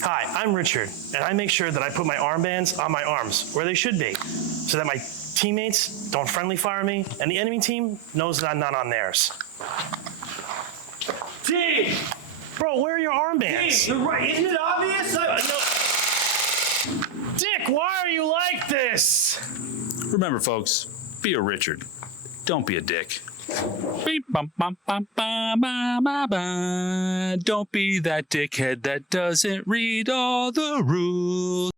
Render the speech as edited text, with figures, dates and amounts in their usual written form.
Hi, I'm Richard, and I make sure that I put my armbands on my arms, where they should be, so that my teammates don't friendly fire me, and the enemy team knows that I'm not on theirs. Team! Bro, where are your armbands? Team, you're right. Isn't it obvious? No. Dick, why are you like this? Remember, folks, be a Richard. Don't be a dick. Beep, bum, bum, bum, bum, bum, bum, bum. Don't be that dickhead that doesn't read all the rules.